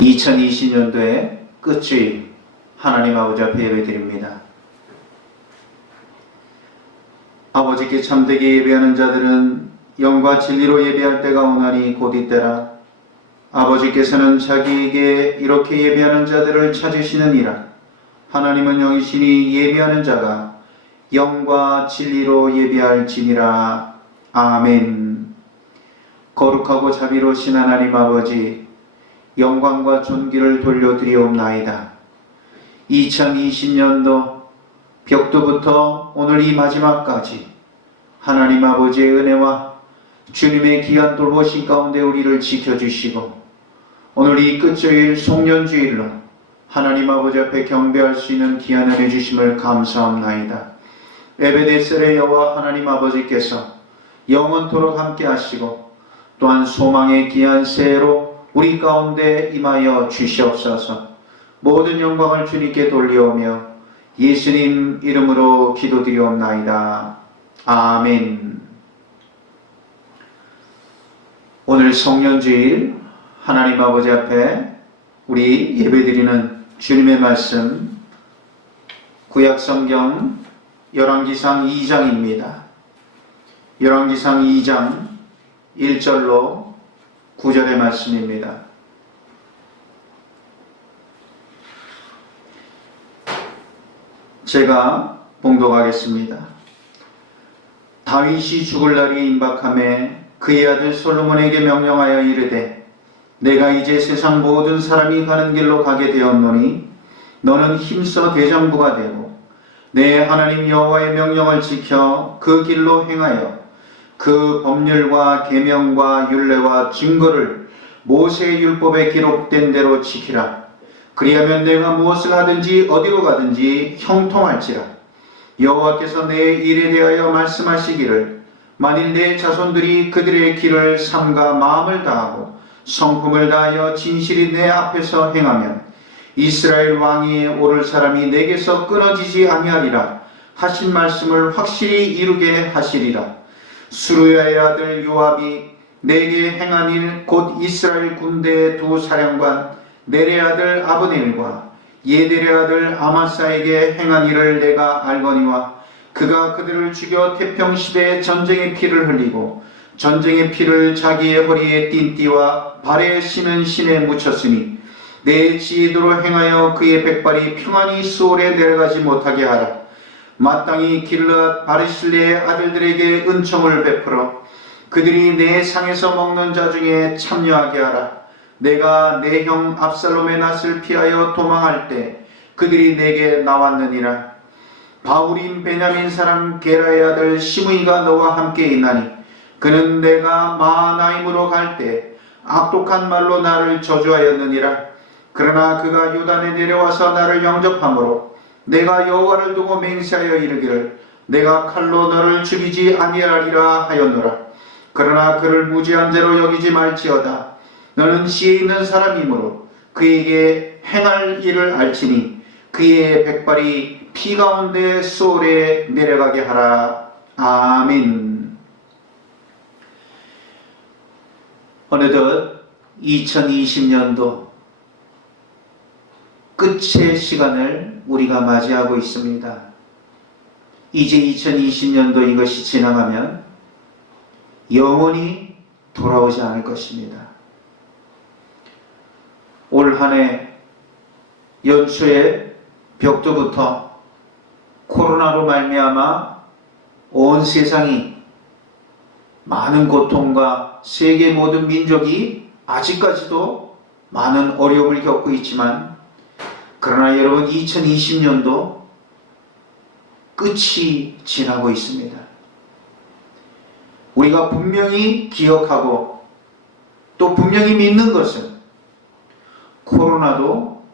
2020년도의 끝주일 하나님 아버지 앞에 예배드립니다. 아버지께 참되게 예배하는 자들은 영과 진리로 예배할 때가 오나니 곧 이때라. 아버지께서는 자기에게 이렇게 예배하는 자들을 찾으시느니라. 하나님은 영이시니 예배하는 자가 영과 진리로 예배할지니라. 아멘. 거룩하고 자비로우신 하나님 아버지, 영광과 존귀를 돌려드리옵나이다. 2020년도 벽두부터 오늘 이 마지막까지 하나님 아버지의 은혜와 주님의 귀한 돌보심 가운데 우리를 지켜주시고, 오늘 이 끝주일 송년주일로 하나님 아버지 앞에 경배할 수 있는 귀한 은혜 주심을 감사합나이다. 에베데셀의 여호와 하나님 아버지께서 영원토록 함께 하시고, 또한 소망의 귀한 새해로 우리 가운데 임하여 주시옵소서. 모든 영광을 주님께 돌리오며 예수님 이름으로 기도드리옵나이다. 아멘. 오늘 송년주일 하나님 아버지 앞에 우리 예배드리는 주님의 말씀, 구약성경 열왕기상 2장입니다. 열왕기상 2장 1절로 9절의 말씀입니다. 제가 봉독하겠습니다. 다윗이 죽을 날이 임박함에 그의 아들 솔로몬에게 명령하여 이르되, 내가 이제 세상 모든 사람이 가는 길로 가게 되었노니 너는 힘써 대장부가 되고 내 하나님 여호와의 명령을 지켜 그 길로 행하여 그 법률과 계명과 율례와 증거를 모세의 율법에 기록된 대로 지키라. 그리하면 내가 무엇을 하든지 어디로 가든지 형통할지라. 여호와께서 내 일에 대하여 말씀하시기를, 만일 내 자손들이 그들의 길을 삼가 마음을 다하고 성품을 다하여 진실이 내 앞에서 행하면 이스라엘 왕위에 오를 사람이 내게서 끊어지지 아니하리라 하신 말씀을 확실히 이루게 하시리라. 수르야의 아들 요압이 내게 행한 일, 곧 이스라엘 군대의 두 사령관 넬의 아들 아브넬과 예델의 아들 아마사에게 행한 일을 내가 알거니와, 그가 그들을 죽여 태평시대에 전쟁의 피를 흘리고 전쟁의 피를 자기의 허리에 띤 띠와 발에 신은 신에 묻혔으니 내 지혜대로 행하여 그의 백발이 평안히 수월에 내려가지 못하게 하라. 마땅히 길르앗 바르실레의 아들들에게 은총을 베풀어 그들이 내 상에서 먹는 자 중에 참여하게 하라. 내가 내 형 압살롬의 낯을 피하여 도망할 때 그들이 내게 나왔느니라. 바울인 베냐민 사람 게라의 아들 시므이가 너와 함께 있나니 그는 내가 마하나임으로 갈 때 악독한 말로 나를 저주하였느니라. 그러나 그가 요단에 내려와서 나를 영접함으로 내가 여호와를 두고 맹세하여 이르기를, 내가 칼로 너를 죽이지 아니하리라 하였노라. 그러나 그를 무죄한 죄로 여기지 말지어다. 너는 지혜 있는 사람이므로 그에게 행할 일을 알지니 그의 백발이 피 가운데 수월에 내려가게 하라. 아멘. 어느덧 2020년도 끝의 시간을 우리가 맞이하고 있습니다. 이제 2020년도 이것이 지나가면 영원히 돌아오지 않을 것입니다. 올 한 해 연초에 벽두부터 코로나로 말미암아 온 세상이 많은 고통과 세계 모든 민족이 아직까지도 많은 어려움을 겪고 있지만, 그러나 여러분, 2020년도 끝이 지나고 있습니다. 우리가 분명히 기억하고 또 분명히 믿는 것은 코로나도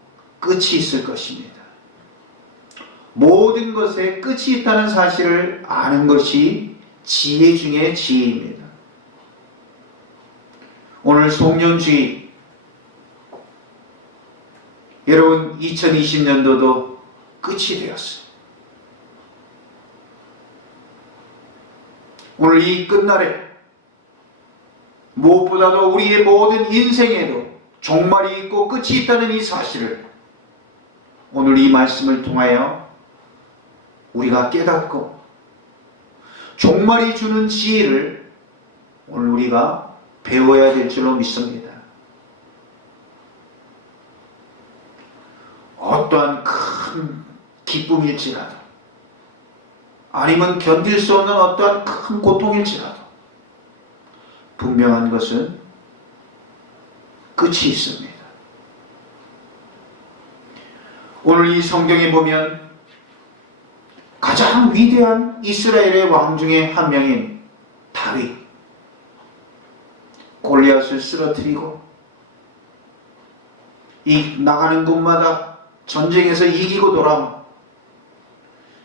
끝이 있을 것입니다. 모든 것에 끝이 있다는 사실을 아는 것이 지혜 중의 지혜입니다. 오늘 송년주일, 여러분, 2020년도도 끝이 되었어요. 오늘 이 끝날에 무엇보다도 우리의 모든 인생에도 종말이 있고 끝이 있다는 이 사실을 오늘 이 말씀을 통하여 우리가 깨닫고 종말이 주는 지혜를 오늘 우리가 배워야 될 줄로 믿습니다. 어떠한 큰 기쁨일지라도 아니면 견딜 수 없는 어떠한 큰 고통일지라도 분명한 것은 끝이 있습니다. 오늘 이 성경에 보면 가장 위대한 이스라엘의 왕 중에 한 명인 다윗, 골리앗을 쓰러뜨리고 이 나가는 곳마다 전쟁에서 이기고 돌아온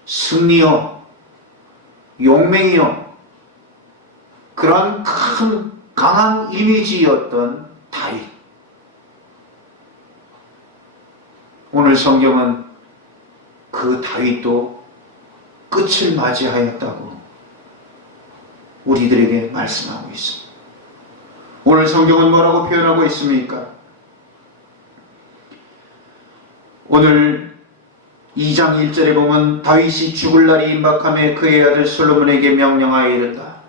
승리요, 용맹이요, 그런 큰 강한 이미지였던 다윗. 오늘 성경은 그 다윗도 끝을 맞이하였다고 우리들에게 말씀하고 있습니다. 오늘 성경은 뭐라고 표현하고 있습니까? 오늘 2장 1절에 보면 다윗이 죽을 날이 임박함에 그의 아들 솔로몬에게 명령하여 이르다.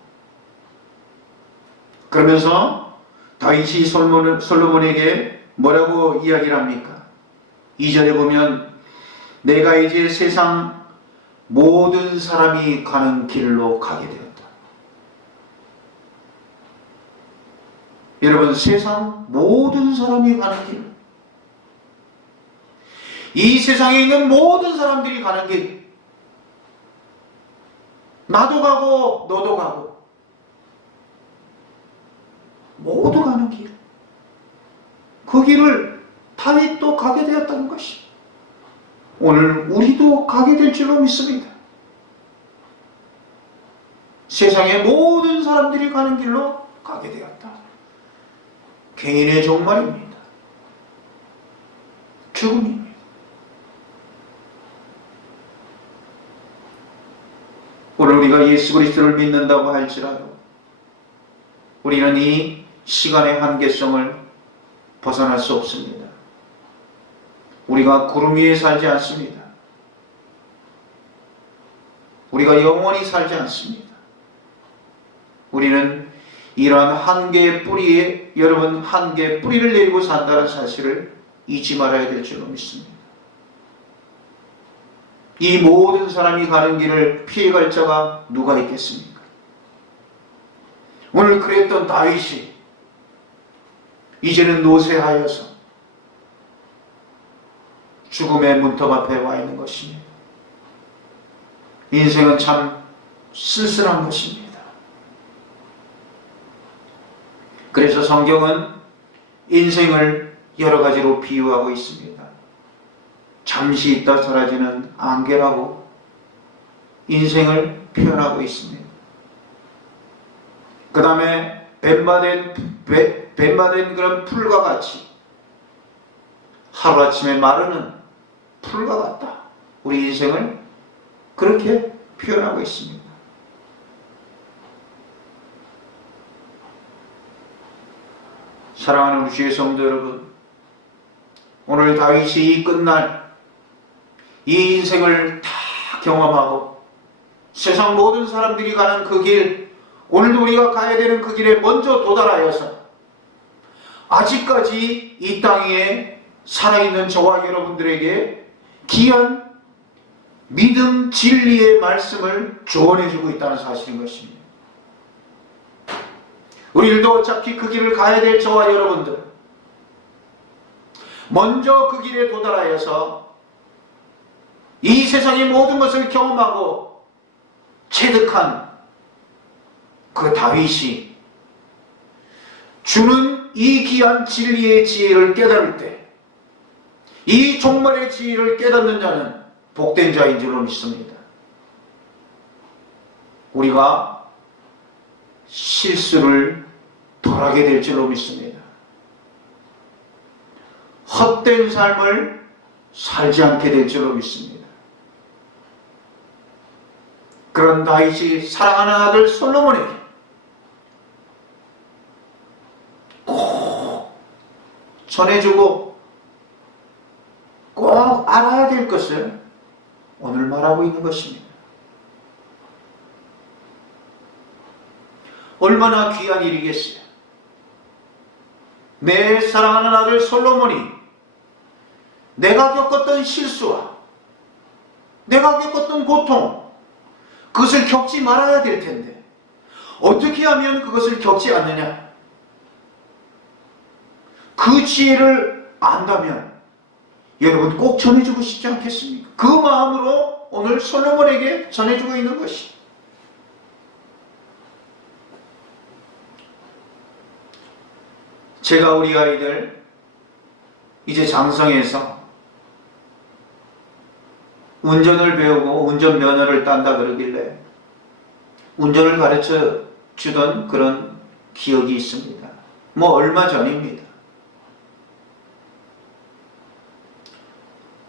그러면서 다윗이 솔로몬에게 뭐라고 이야기를 합니까? 2절에 보면 내가 이제 세상 모든 사람이 가는 길로 가게 되었다. 여러분, 세상 모든 사람이 가는 길, 이 세상에 있는 모든 사람들이 가는 길, 나도 가고 너도 가고 모두 가는 길, 그 길을 다윗도 가게 되었다는 것이 오늘 우리도 가게 될 줄로 믿습니다. 세상의 모든 사람들이 가는 길로 가게 되었다. 개인의 종말입니다. 죽음입니다. 오늘 우리가 예수 그리스도를 믿는다고 할지라도 우리는 이 시간의 한계성을 벗어날 수 없습니다. 우리가 구름 위에 살지 않습니다. 우리가 영원히 살지 않습니다. 우리는 이러한 한계의 뿌리에, 여러분, 한계의 뿌리를 내리고 산다는 사실을 잊지 말아야 될 줄로 믿습니다. 이 모든 사람이 가는 길을 피해갈 자가 누가 있겠습니까? 오늘 그랬던 다윗이 이제는 노쇠하여서 죽음의 문턱 앞에 와 있는 것입니다. 인생은 참 쓸쓸한 것입니다. 그래서 성경은 인생을 여러 가지로 비유하고 있습니다. 잠시 있다 사라지는 안개라고 인생을 표현하고 있습니다. 그 다음에 뱀바된 그런 풀과 같이 하루아침에 마르는 풀과 같다. 우리 인생을 그렇게 표현하고 있습니다. 사랑하는 우리 주의 성도 여러분, 오늘 다윗이 이 끝날 이 인생을 다 경험하고 세상 모든 사람들이 가는 그 길, 오늘도 우리가 가야 되는 그 길에 먼저 도달하여서 아직까지 이 땅 위에 살아있는 저와 여러분들에게 귀한 믿음 진리의 말씀을 조언해주고 있다는 사실인 것입니다. 우리들도 어차피 그 길을 가야 될 저와 여러분들, 먼저 그 길에 도달하여서 이 세상의 모든 것을 경험하고 체득한 그 다윗이 주는 이 귀한 진리의 지혜를 깨달을 때, 이 종말의 지혜를 깨닫는 자는 복된 자인 줄로 믿습니다. 우리가 실수를 덜하게 될 줄로 믿습니다. 헛된 삶을 살지 않게 될 줄로 믿습니다. 그런 다윗이 사랑하는 아들 솔로몬에게 꼭 전해주고 꼭 알아야 될 것을 오늘 말하고 있는 것입니다. 얼마나 귀한 일이겠어요. 내 사랑하는 아들 솔로몬이 내가 겪었던 실수와 내가 겪었던 고통, 그것을 겪지 말아야 될 텐데 어떻게 하면 그것을 겪지 않느냐? 그 지혜를 안다면 여러분 꼭 전해주고 싶지 않겠습니까? 그 마음으로 오늘 솔로몬에게 전해주고 있는 것이, 제가 우리 아이들 이제 장성해서 운전을 배우고 운전면허를 딴다 그러길래 운전을 가르쳐 주던 그런 기억이 있습니다. 뭐 얼마 전입니다.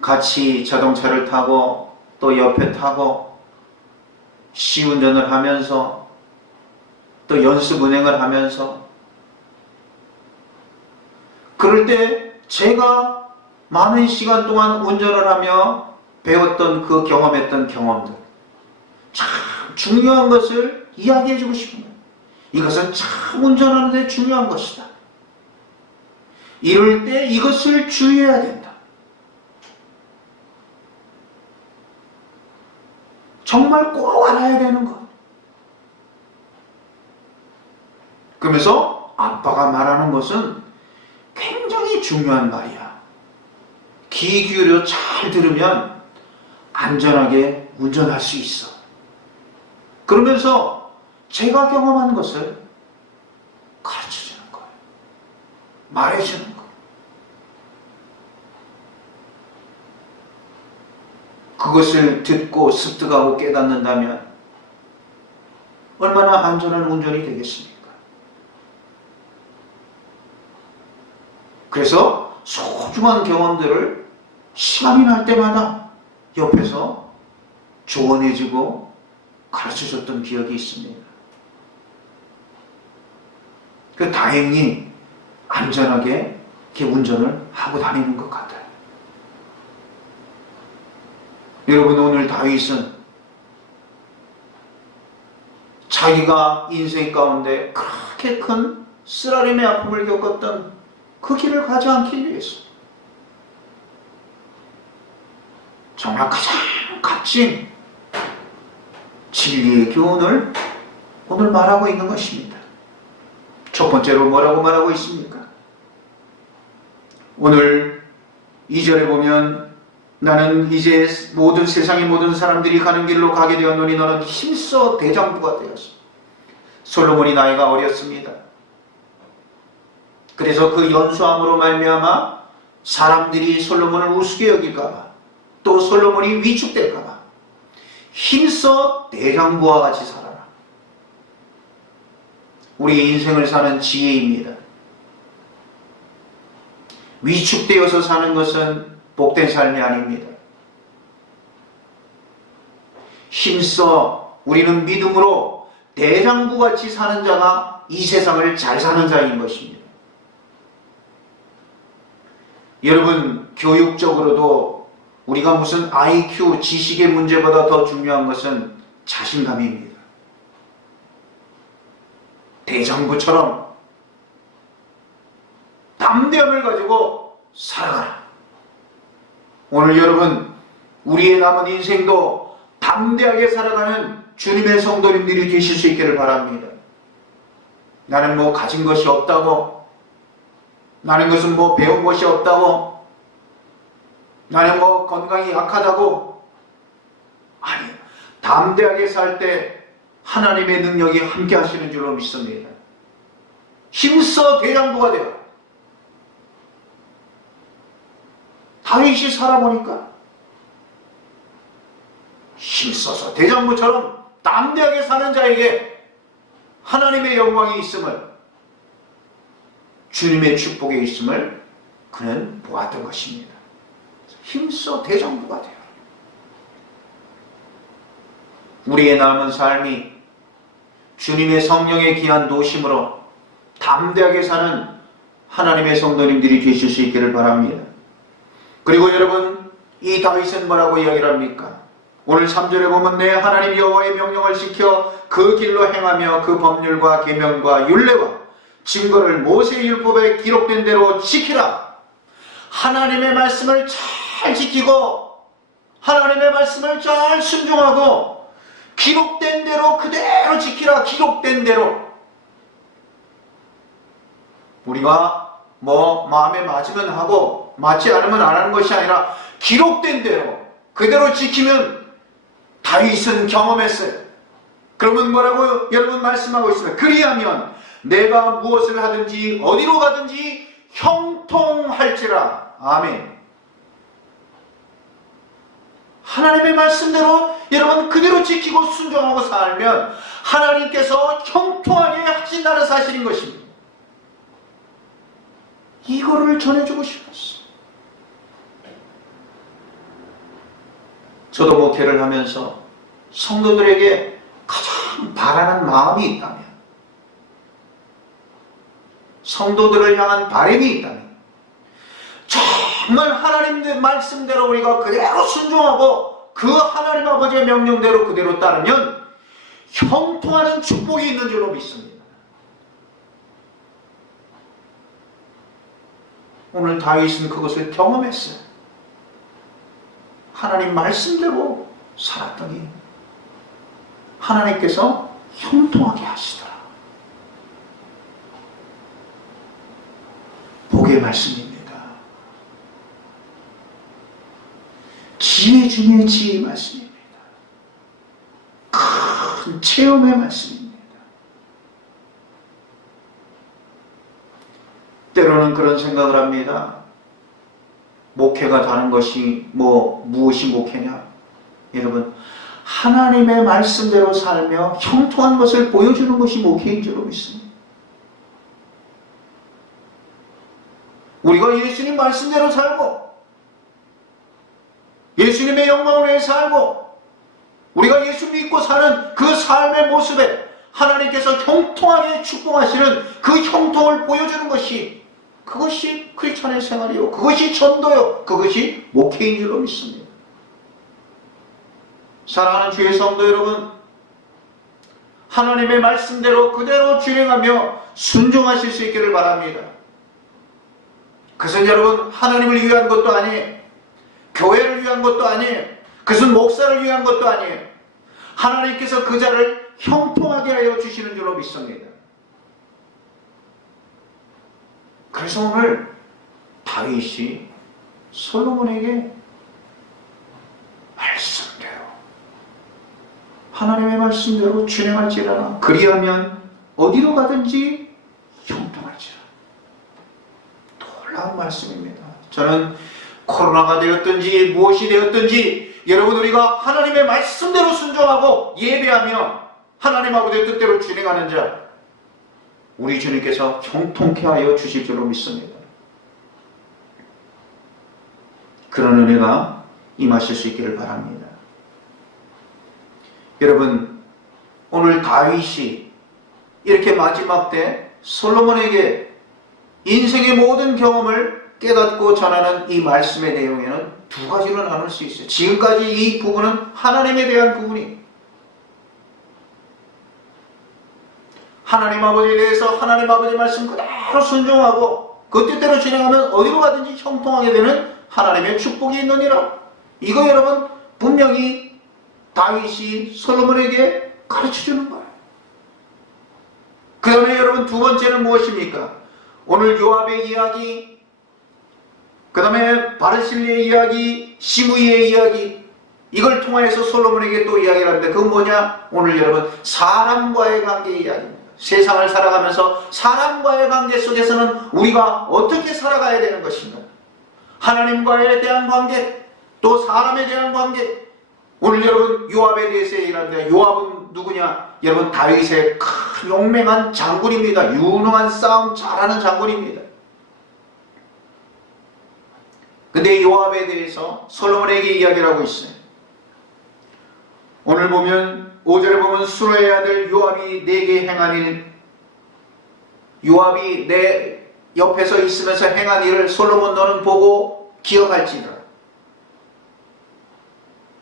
같이 자동차를 타고 또 옆에 타고 시운전을 하면서 또 연습 운행을 하면서, 그럴 때 제가 많은 시간 동안 운전을 하며 배웠던 그 경험했던 경험들, 참 중요한 것을 이야기해 주고 싶은 거예요. 이것은 참 운전하는 데 중요한 것이다. 이럴 때 이것을 주의해야 된다. 정말 꼭 알아야 되는 것. 그러면서 아빠가 말하는 것은 굉장히 중요한 말이야. 귀 기울여 잘 들으면 안전하게 운전할 수 있어. 그러면서 제가 경험한 것을 가르쳐주는 거예요. 말해주는 거예요. 그것을 듣고 습득하고 깨닫는다면 얼마나 안전한 운전이 되겠습니까? 그래서 소중한 경험들을 시간이 날 때마다 옆에서 조언해주고 가르쳐줬던 기억이 있습니다. 그 다행히 안전하게 이렇게 운전을 하고 다니는 것 같아요. 여러분, 오늘 다윗은 자기가 인생 가운데 그렇게 큰 쓰라림의 아픔을 겪었던 그 길을 가지 않기 위해서 정말 가장 값진 진리의 교훈을 오늘 말하고 있는 것입니다. 첫 번째로 뭐라고 말하고 있습니까? 오늘 2절에 보면 나는 이제 모든 세상의 모든 사람들이 가는 길로 가게 되었노니 너는 힘써 대장부가 되었어. 솔로몬이 나이가 어렸습니다. 그래서 그 연수함으로 말미암아 사람들이 솔로몬을 우습게 여길까봐, 또 솔로몬이 위축될까봐 힘써 대장부와 같이 살아라. 우리 인생을 사는 지혜입니다. 위축되어서 사는 것은 복된 삶이 아닙니다. 힘써 우리는 믿음으로 대장부같이 사는 자가 이 세상을 잘 사는 자인 것입니다. 여러분, 교육적으로도 우리가 무슨 IQ, 지식의 문제보다 더 중요한 것은 자신감입니다. 대장부처럼 담대함을 가지고 살아가라. 오늘 여러분, 우리의 남은 인생도 담대하게 살아가는 주님의 성도님들이 되실 수 있기를 바랍니다. 나는 뭐 가진 것이 없다고, 나는 것은 뭐 배운 것이 없다고, 나는 뭐 건강이 약하다고, 아니요. 담대하게 살 때 하나님의 능력이 함께 하시는 줄로 믿습니다. 힘써 대장부가 되어. 다윗이 살아보니까 힘써서 대장부처럼 담대하게 사는 자에게 하나님의 영광이 있음을, 주님의 축복이 있음을 그는 보았던 것입니다. 힘써 대장부가 되어. 우리의 남은 삶이 주님의 성령의 귀한 도심으로 담대하게 사는 하나님의 성도님들이 되실 수 있기를 바랍니다. 그리고 여러분, 이 다윗은 뭐라고 이야기를 합니까? 오늘 3절에 보면 내 하나님 여호와의 명령을 지켜 그 길로 행하며 그 법률과 계명과 율례와 증거를 모세의 율법에 기록된 대로 지키라. 하나님의 말씀을 잘 지키고 하나님의 말씀을 잘 순종하고 기록된 대로 그대로 지키라. 기록된 대로. 우리가 마음에 맞으면 하고 맞지 않으면 안 하는 것이 아니라 기록된 대로 그대로 지키면 다윗은 경험했어요. 그러면 뭐라고 여러분 말씀하고 있습니다. 그리하면 내가 무엇을 하든지 어디로 가든지 형통할지라. 아멘. 하나님의 말씀대로 여러분 그대로 지키고 순종하고 살면 하나님께서 형통하게 하신다는 사실인 것입니다. 이거를 전해주고 싶었어요. 저도 목회를 하면서 성도들에게 가장 바라는 마음이 있다면, 성도들을 향한 바람이 있다면, 정말 하나님의 말씀대로 우리가 그대로 순종하고 그 하나님 아버지의 명령대로 그대로 따르면 형통하는 축복이 있는 줄로 믿습니다. 오늘 다윗은 그것을 경험했어요. 하나님 말씀대로 살았더니 하나님께서 형통하게 하시더라. 복의 말씀입니다. 지혜 중에 지혜의 말씀입니다. 큰 체험의 말씀입니다. 때로는 그런 생각을 합니다. 목회가 다른 것이 무엇이 목회냐? 여러분, 하나님의 말씀대로 살며 형통한 것을 보여주는 것이 목회인 줄로 믿습니다. 우리가 예수님 말씀대로 살고 예수님의 영광을 위해 살고 우리가 예수 믿고 사는 그 삶의 모습에 하나님께서 형통하게 축복하시는 그 형통을 보여주는 것이, 그것이 크리스찬의 생활이요, 그것이 전도요, 그것이 목회인 줄로 믿습니다. 사랑하는 주의 성도 여러분, 하나님의 말씀대로 그대로 준행하며 순종하실 수 있기를 바랍니다. 그것은 여러분 하나님을 위한 것도 아니에요. 교회를 위한 것도 아니에요. 그것은 목사를 위한 것도 아니에요. 하나님께서 그 자를 형통하게 하여 주시는 줄로 믿습니다. 그래서 오늘 다윗이 솔로몬에게 말씀대로, 하나님의 말씀대로 준행할지라나 그리하면 어디로 가든지 형통할지라. 놀라운 말씀입니다. 저는 코로나가 되었든지 무엇이 되었든지 여러분, 우리가 하나님의 말씀대로 순종하고 예배하며 하나님 아버지의 뜻대로 진행하는 자, 우리 주님께서 형통케 하여 주실 줄로 믿습니다. 그런 은혜가 임하실 수 있기를 바랍니다. 여러분, 오늘 다윗이 이렇게 마지막 때 솔로몬에게 인생의 모든 경험을 깨닫고 전하는 이 말씀의 내용에는 두 가지로 나눌 수 있어요. 지금까지 이 부분은 하나님에 대한 부분이, 하나님 아버지에 대해서 하나님 아버지 말씀 그대로 순종하고 그 뜻대로 진행하면 어디로 가든지 형통하게 되는 하나님의 축복이 있느니라. 이거 여러분 분명히 다윗이 솔로몬에게 가르쳐주는 거예요. 그 다음에 여러분 두 번째는 무엇입니까? 오늘 요압의 이야기, 그 다음에 바르실리의 이야기, 시므이의 이야기, 이걸 통하여서 솔로몬에게 또 이야기를 하는데 그건 뭐냐? 오늘 여러분 사람과의 관계의 이야기입니다. 세상을 살아가면서 사람과의 관계 속에서는 우리가 어떻게 살아가야 되는 것인가? 하나님과에 대한 관계, 또 사람에 대한 관계. 오늘 여러분 요압에 대해서 얘기를 하는데, 요압은 누구냐? 여러분 다윗의 큰 용맹한 장군입니다. 유능한 싸움 잘하는 장군입니다. 근데 요압에 대해서 솔로몬에게 이야기를 하고 있어요. 오늘 보면 5절에 보면 수르의 아들 요압이 내게 행한 일, 요압이 옆에서 있으면서 행한 일을 솔로몬 너는 보고 기억할지니라.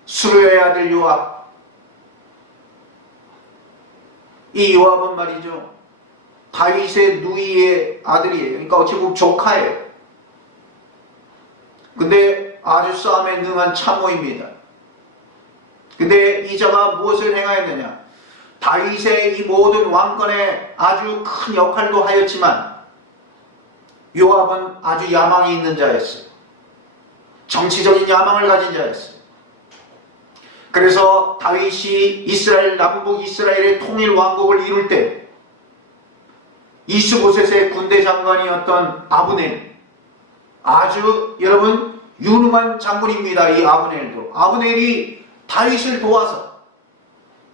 수르야의 아들 요압. 이 요압은 말이죠, 다윗의 누이의 아들이에요. 그러니까 어찌 보면 조카예요. 근데 아주 싸움에 능한 참모입니다. 근데 이자가 무엇을 행하였느냐? 다윗의 이 모든 왕권에 아주 큰 역할도 하였지만 요압은 아주 야망이 있는 자였어요. 정치적인 야망을 가진 자였어요. 그래서 다윗이 이스라엘, 남북 이스라엘의 통일 왕국을 이룰 때 이스보셋의 군대 장관이었던 아브넬, 아주 여러분 유능한 장군입니다. 이 아브넬도. 아브넬이 다윗을 도와서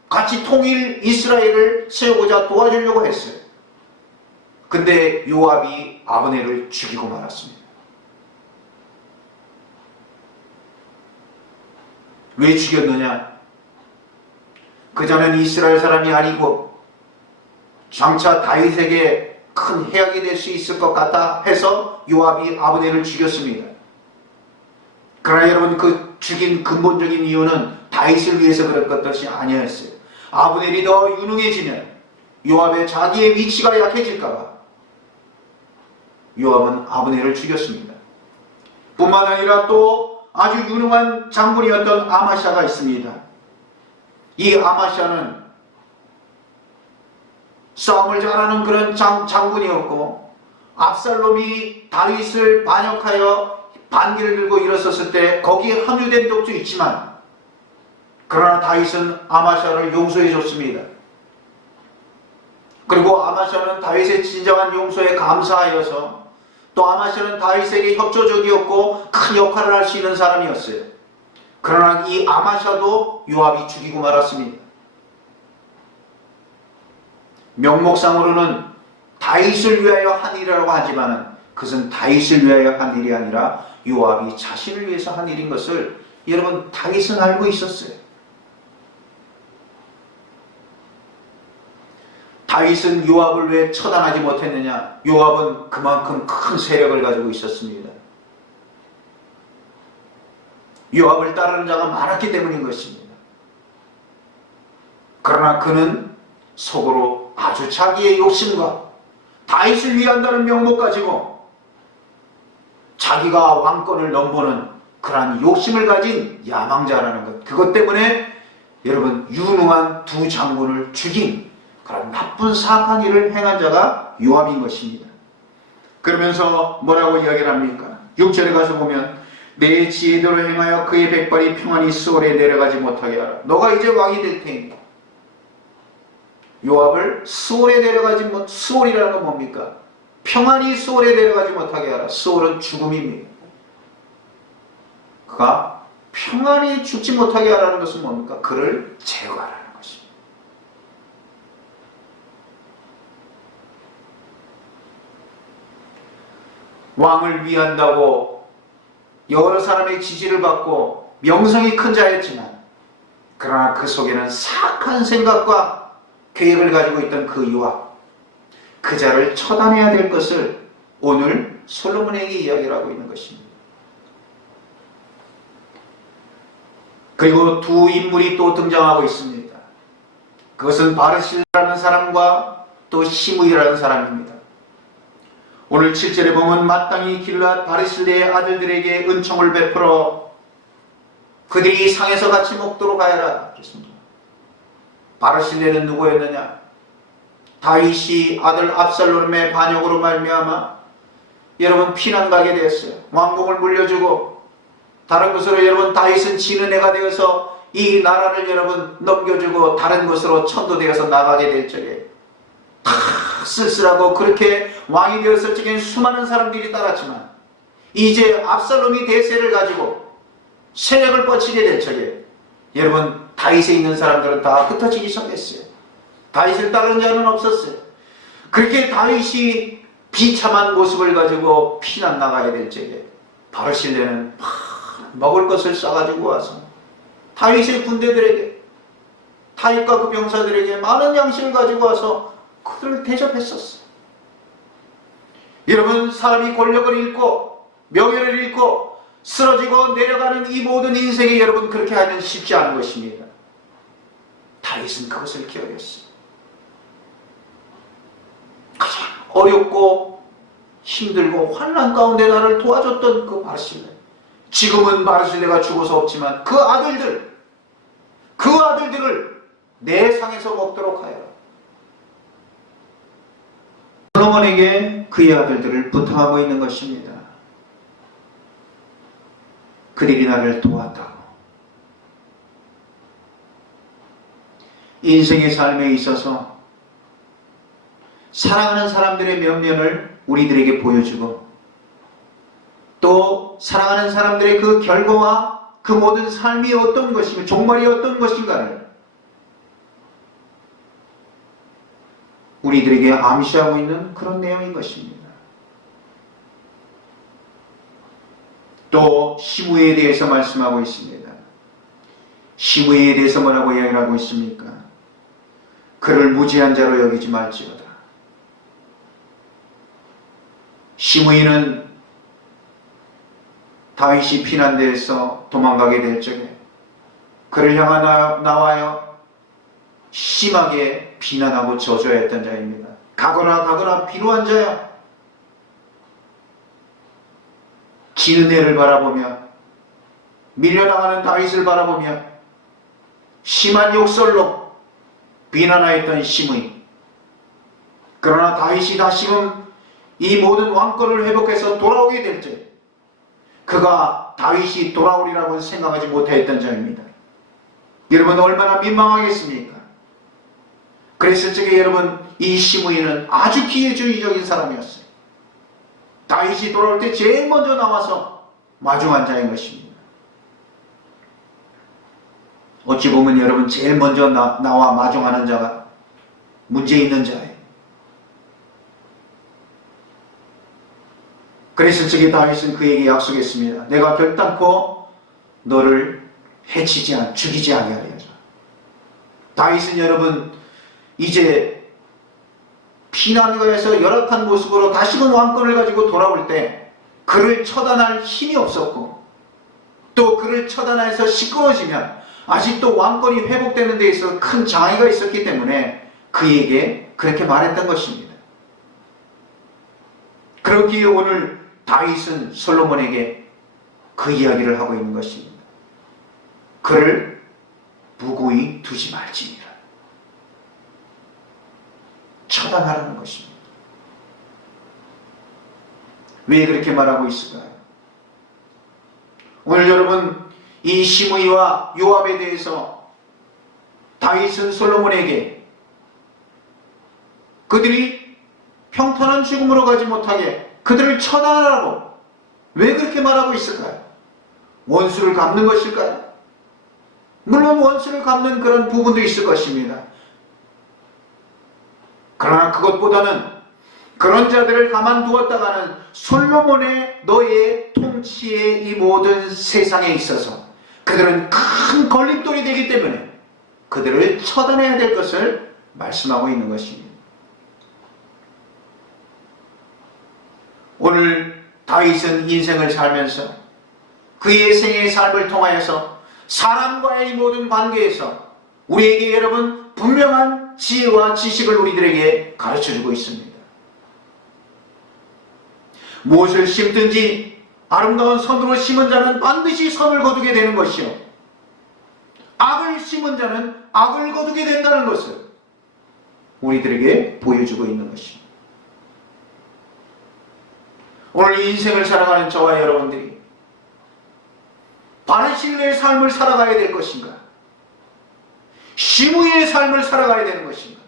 같이 통일 이스라엘을 세우고자 도와주려고 했어요. 근데 요압이 아브넬을 죽이고 말았습니다. 왜 죽였느냐? 그자는 이스라엘 사람이 아니고 장차 다윗에게 큰 해악이 될 수 있을 것 같다 해서 요압이 아브넬을 죽였습니다. 그러나 여러분, 그 죽인 근본적인 이유는 다윗을 위해서 그럴 것이 아니었어요. 아브넬이 더 유능해지면 요압의 자기의 위치가 약해질까봐 요압은 아브넬을 죽였습니다. 뿐만 아니라 또 아주 유능한 장군이었던 아마샤가 있습니다. 이 아마샤는 싸움을 잘하는 그런 장군이었고, 압살롬이 다윗을 반역하여 반기를 들고 일어섰을 때 거기에 합류된 적도 있지만, 그러나 다윗은 아마샤를 용서해 줬습니다. 그리고 아마샤는 다윗의 진정한 용서에 감사하여서 또 아마샤는 다윗에게 협조적이었고 큰 역할을 할 수 있는 사람이었어요. 그러나 이 아마샤도 요압이 죽이고 말았습니다. 명목상으로는 다윗을 위하여 한 일이라고 하지만 그것은 다윗을 위하여 한 일이 아니라 요압이 자신을 위해서 한 일인 것을 여러분, 다윗은 알고 있었어요. 다윗은 요압을 왜 처단하지 못했느냐? 요압은 그만큼 큰 세력을 가지고 있었습니다. 요압을 따르는 자가 많았기 때문인 것입니다. 그러나 그는 속으로 아주 자기의 욕심과 다윗을 위한다는 명목 가지고 자기가 왕권을 넘보는 그러한 욕심을 가진 야망자라는 것, 그것 때문에 여러분, 유능한 두 장군을 죽인 그런 나쁜 사악한 일을 행한 자가 요압인 것입니다. 그러면서 뭐라고 이야기를 합니까? 6절에 가서 보면 내 지혜대로 행하여 그의 백발이 평안히 수월에 내려가지 못하게 하라. 너가 이제 왕이 될 테니 요압을 수월에 내려가지 못, 수월이라는 건 뭡니까? 평안히 수월에 내려가지 못하게 하라. 수월은 죽음입니다. 그가 평안히 죽지 못하게 하라는 것은 뭡니까? 그를 제거하라는 것입니다. 왕을 위한다고 여러 사람의 지지를 받고 명성이 큰 자였지만, 그러나 그 속에는 사악한 생각과 계획을 가지고 있던 그 요압, 그 자를 처단해야 될 것을 오늘 솔로몬에게 이야기를 하고 있는 것입니다. 그리고 두 인물이 또 등장하고 있습니다. 그것은 바르실라라는 사람과 또 시므이라는 사람입니다. 오늘 7절에 보면 마땅히 길앗 바르실레의 아들들에게 은총을 베풀어 그들이 상에서 같이 먹도록 하여라. 그랬습니다. 바르실레는 누구였느냐? 다윗이 아들 압살롬의 반역으로 말미암아 여러분 피난 가게 되었어요. 왕궁을 물려주고 다른 곳으로 여러분 다윗은 지는 애가 되어서 이 나라를 여러분 넘겨주고 다른 곳으로 천도되어서 나가게 될 적에 다 쓸쓸하고 그렇게 왕이 되었을 적엔 수많은 사람들이 따랐지만 이제 압살롬이 대세를 가지고 세력을 뻗치게 될 적에 여러분 다윗에 있는 사람들은 다 흩어지기 시작했어요. 다윗을 따르는 자는 없었어요. 그렇게 다윗이 비참한 모습을 가지고 피난 나가야 될 적에 바르실레는 먹을 것을 싸가지고 와서 다윗의 군대들에게, 다윗과 그 병사들에게 많은 양식을 가지고 와서 그들을 대접했었어요. 여러분, 사람이 권력을 잃고 명예를 잃고 쓰러지고 내려가는 이 모든 인생에 여러분 그렇게 하면 쉽지 않은 것입니다. 다윗은 그것을 기억했어요. 가장 어렵고 힘들고 환난 가운데 나를 도와줬던 그 바르실레, 지금은 바르실레가 죽어서 없지만 그 아들들을 내 상에서 먹도록 하여라. 솔로몬에게 그의 아들들을 부탁하고 있는 것입니다. 그들이 나를 도왔다고. 인생의 삶에 있어서 사랑하는 사람들의 면면을 우리들에게 보여주고, 또 사랑하는 사람들의 그 결과와 그 모든 삶이 어떤 것이며 종말이 어떤 것인가를 우리들에게 암시하고 있는 그런 내용인 것입니다. 또 시므이에 대해서 말씀하고 있습니다. 시므이에 대해서 뭐라고 이야기를 하고 있습니까? 그를 무지한 자로 여기지 말지어다. 시므이는 다윗이 피난대에서 도망가게 될 적에 그를 향하 나와요 심하게 비난하고 저주했던 자입니다. 가거나 비루한 자야. 지는 애를 바라보며 밀려나가는 다윗을 바라보며 심한 욕설로 비난하였던 시므이. 그러나 다윗이 다시금 이 모든 왕권을 회복해서 돌아오게 될 때 그가 다윗이 돌아오리라고 생각하지 못했던 자입니다. 여러분, 얼마나 민망하겠습니까? 그랬을 적에 여러분, 이 시므이는 아주 기회주의적인 사람이었어요. 다윗이 돌아올 때 제일 먼저 나와서 마중한 자인 것입니다. 어찌 보면 여러분, 제일 먼저 나와 마중하는 자가 문제 있는 자예요. 그랬을 적에 다윗은 그에게 약속했습니다. 내가 결단코 너를 죽이지 아니하리라. 다윗은 여러분 이제 피난가에서 열악한 모습으로 다시금 왕권을 가지고 돌아올 때 그를 처단할 힘이 없었고, 또 그를 처단해서 시끄러워지면 아직도 왕권이 회복되는 데 있어서 큰 장애가 있었기 때문에 그에게 그렇게 말했던 것입니다. 그렇기에 오늘 다윗은 솔로몬에게 그 이야기를 하고 있는 것입니다. 그를 무고히 두지 말지니라. 처단하라는 것입니다. 왜 그렇게 말하고 있을까요? 오늘 여러분, 이 시므이와 요압에 대해서 다윗은 솔로몬에게 그들이 평탄한 죽음으로 가지 못하게 그들을 처단하라고 왜 그렇게 말하고 있을까요? 원수를 갚는 것일까요? 물론 원수를 갚는 그런 부분도 있을 것입니다. 그러나 그것보다는 그런 자들을 가만두었다가는 솔로몬의 너의 통치의 이 모든 세상에 있어서 그들은 큰 걸림돌이 되기 때문에 그들을 처단해야 될 것을 말씀하고 있는 것입니다. 오늘 다윗은 인생을 살면서 그의 생애의 삶을 통하여서 사람과의 이 모든 관계에서 우리에게 여러분 분명한 지혜와 지식을 우리들에게 가르쳐주고 있습니다. 무엇을 심든지 아름다운 선으로 심은 자는 반드시 선을 거두게 되는 것이요, 악을 심은 자는 악을 거두게 된다는 것을 우리들에게 보여주고 있는 것입니다. 오늘 인생을 살아가는 저와 여러분들이 바르실레의 삶을 살아가야 될 것인가, 시므이의 삶을 살아가야 되는 것인가,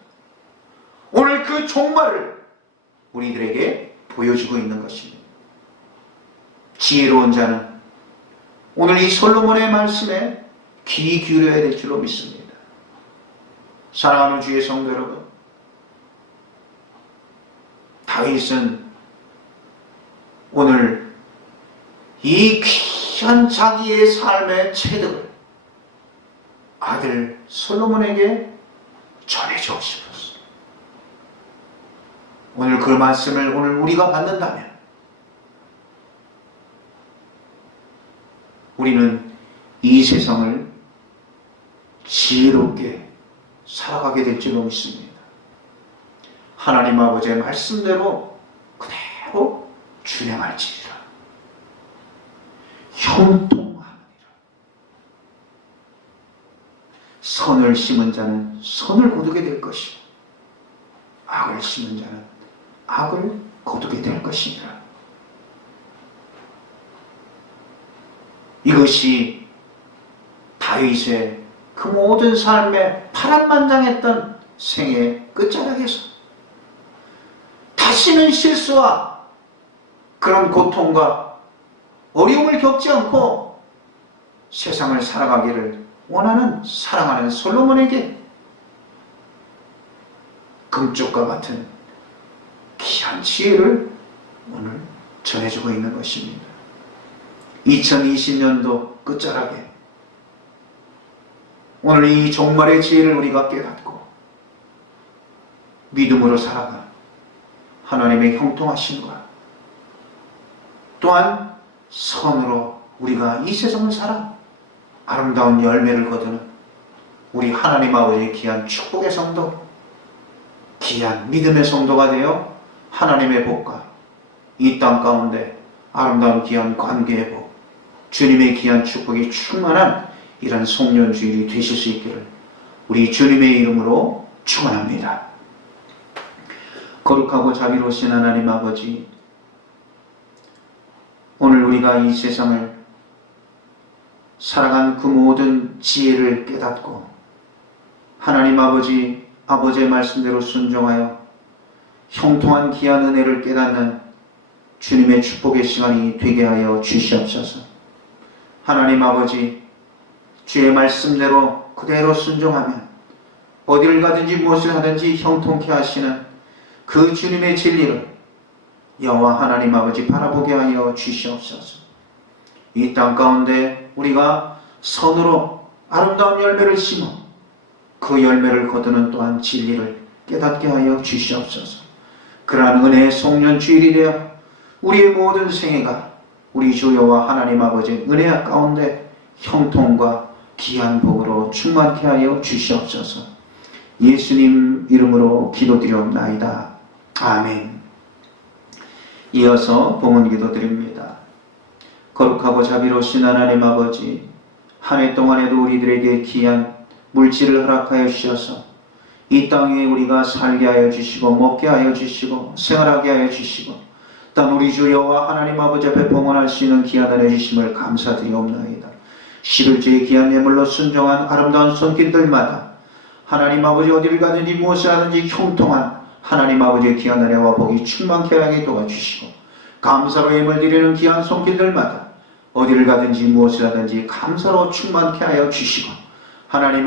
오늘 그 종말을 우리들에게 보여주고 있는 것입니다. 지혜로운 자는 오늘 이 솔로몬의 말씀에 귀 기울여야 될 줄로 믿습니다. 사랑하는 주의 성도 여러분, 다윗은 오늘 이 귀한 자기의 삶의 체득을 아들 솔로몬에게 전해주고 싶었어요. 오늘 그 말씀을 오늘 우리가 받는다면 우리는 이 세상을 지혜롭게 살아가게 될 줄로 믿습니다. 하나님 아버지의 말씀대로 그대로 준행할지니라. 형통하느니라. 선을 심은 자는 선을 거두게 될 것이고 악을 심은 자는 악을 거두게 될 것이니라. 이것이 다윗의 그 모든 삶에 파란만장했던 생의 끝자락에서 다시는 실수와 그런 고통과 어려움을 겪지 않고 세상을 살아가기를 원하는 사랑하는 솔로몬에게 금쪽과 같은 귀한 지혜를 오늘 전해주고 있는 것입니다. 2020년도 끝자락에 오늘 이 종말의 지혜를 우리가 깨닫고 믿음으로 살아가 하나님의 형통하심과 또한 선으로 우리가 이 세상을 살아 아름다운 열매를 거두는 우리 하나님 아버지의 귀한 축복의 성도, 귀한 믿음의 성도가 되어 하나님의 복과 이 땅 가운데 아름다운 귀한 관계의 복, 주님의 귀한 축복이 충만한 이런 송년주일이 되실 수 있기를 우리 주님의 이름으로 축원합니다. 거룩하고 자비로우신 하나님 아버지, 오늘 우리가 이 세상을 살아간 그 모든 지혜를 깨닫고 하나님 아버지의 말씀대로 순종하여 형통한 귀한 은혜를 깨닫는 주님의 축복의 시간이 되게 하여 주시옵소서. 하나님 아버지, 주의 말씀대로 그대로 순종하면 어디를 가든지 무엇을 하든지 형통케 하시는 그 주님의 진리를 여호와 하나님 아버지 바라보게 하여 주시옵소서. 이 땅 가운데 우리가 선으로 아름다운 열매를 심어 그 열매를 거두는 또한 진리를 깨닫게 하여 주시옵소서. 그러한 은혜의 송년주일이 되어 우리의 모든 생애가 우리 주 여호와 하나님 아버지의 은혜 가운데 형통과 귀한 복으로 충만케 하여 주시옵소서. 예수님 이름으로 기도드리옵나이다. 아멘. 이어서 봉헌 기도드립니다. 거룩하고 자비로우신 하나님 아버지, 한 해 동안에도 우리들에게 귀한 물질을 허락하여 주셔서 이 땅에 우리가 살게 하여 주시고 먹게 하여 주시고 생활하게 하여 주시고 단 우리 주 여호와 하나님 아버지 앞에 봉헌할 수 있는 귀한 은혜 주심을 감사드리옵나이다. 11주의 귀한 예물로 순종한 아름다운 손길들마다 하나님 아버지 어디를 가든지 무엇을 하든지 형통한 하나님 아버지의 귀한 은혜와 복이 충만케 하게 도와주시고 감사로 예물 드리는 귀한 손길들마다 어디를 가든지 무엇을 하든지 감사로 충만케 하여 주시고 하나님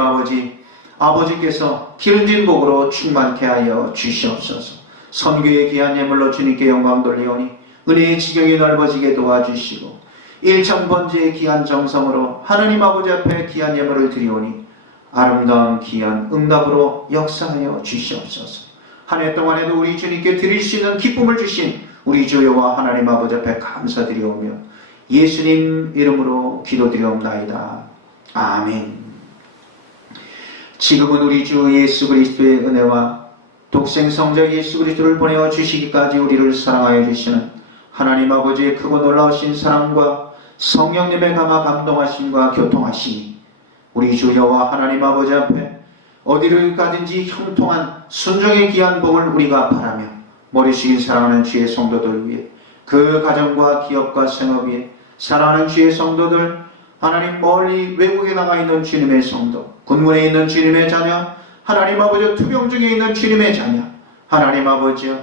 아버지께서 기름진 복으로 충만케 하여 주시옵소서. 선교의 귀한 예물로 주님께 영광 돌리오니 은혜의 지경이 넓어지게 도와주시고 일천번제의 귀한 정성으로 하나님 아버지 앞에 귀한 예물을 드리오니 아름다운 귀한 응답으로 역사하여 주시옵소서. 한 해 동안에도 우리 주님께 드릴 수 있는 기쁨을 주신 우리 주 여호와 하나님 아버지 앞에 감사드리오며 예수님 이름으로 기도드리옵나이다. 아멘. 지금은 우리 주 예수 그리스도의 은혜와 독생성자 예수 그리스도를 보내어 주시기까지 우리를 사랑하여 주시는 하나님 아버지의 크고 놀라우신 사랑과 성령님의 감화 감동하심과 교통하심이 우리 주 여호와 하나님 아버지 앞에 어디를 가든지 형통한 순종의 귀한 복을 우리가 바라며 머리 숙인 사랑하는 주의 성도들 위해 그 가정과 기업과 생업 위에 사랑하는 주의 성도들, 하나님 멀리 외국에 나가 있는 주님의 성도, 군문에 있는 주님의 자녀, 하나님 아버지 투병 중에 있는 주님의 자녀, 하나님 아버지여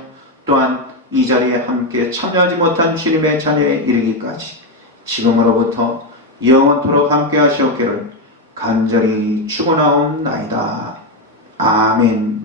또한 이 자리에 함께 참여하지 못한 주님의 자녀에 이르기까지 지금으로부터 영원토록 함께 하시옵기를 간절히 축원하옵나이다. 아멘.